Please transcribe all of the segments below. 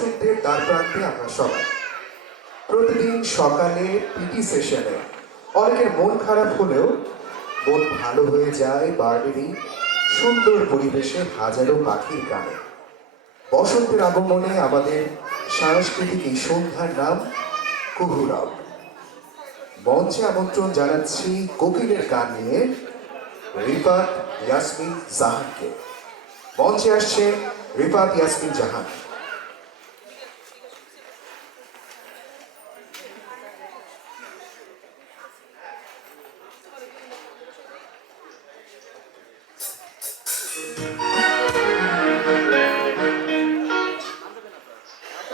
বসন্তের দ্বার প্রান্তে আমরা সবাই প্রতিদিন সকালে পিটি সেশনে অনেকের মন খারাপ হলেও মন ভালো হয়ে যায় বারবেরি সুন্দর পরিবেশে হাজারো পাখির গানে। বসন্তের আগমনে আমাদের সাংস্কৃতিক এই সন্ধ্যার নাম কুহুরাও। মঞ্চে আমন্ত্রণ জানাচ্ছি কোকিলের গান নিয়ে রিফাত ইয়াসমিন জাহানকে। মঞ্চে আসছে রিফাত ইয়াসমিন জাহান।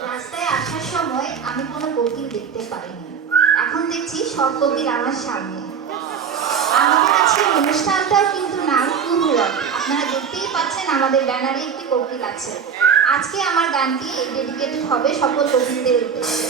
রাস্তায় আসার সময় আমি কোনো কোকিল দেখতে পাইনি, এখন দেখছি সব কোকিল আমার সামনে। আমাদের আজকের অনুষ্ঠানটাও কিন্তু নাম কুহুরাও। আপনারা দেখতেই পাচ্ছেন আমাদের ব্যানারে একটি কোকিল আছে। আজকে আমার গানটি ডেডিকেটেড হবে সকল কোকিলদের উদ্দেশ্যে।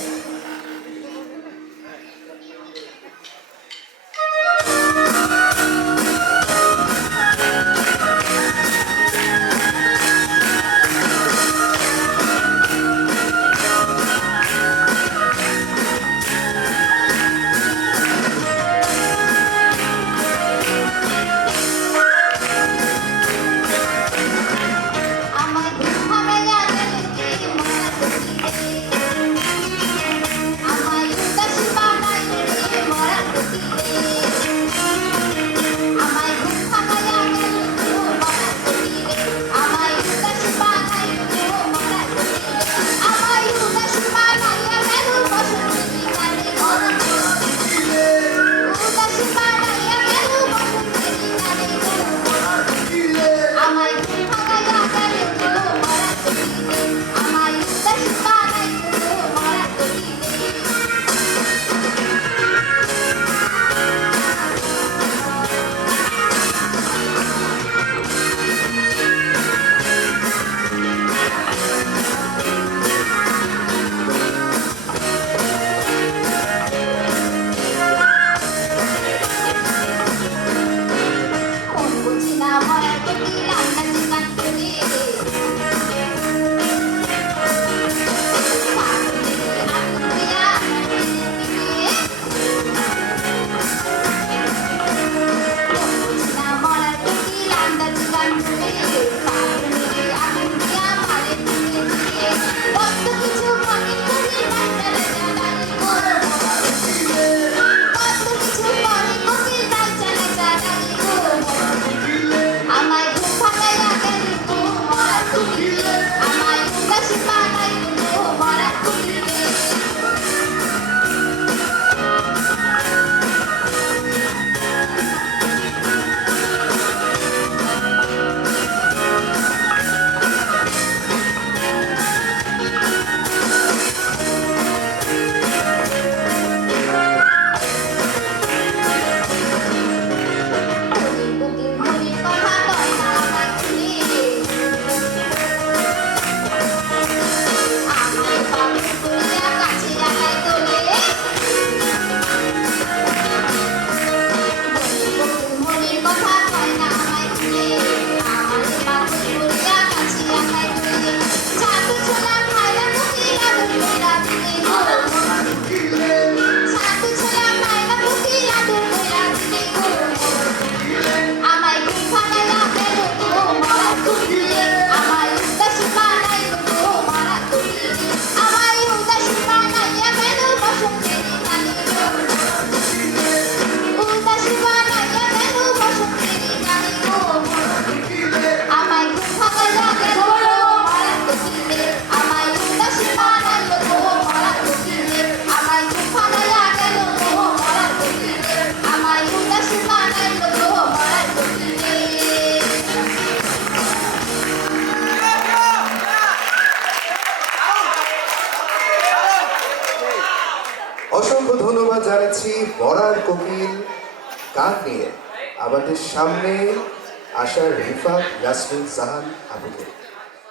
অসংখ্য ধন্যবাদ জানাচ্ছি বরার কোকিল গান নিয়ে আমাদের সামনে আসার রিফাত ইয়াসমিন জাহান আপুকে।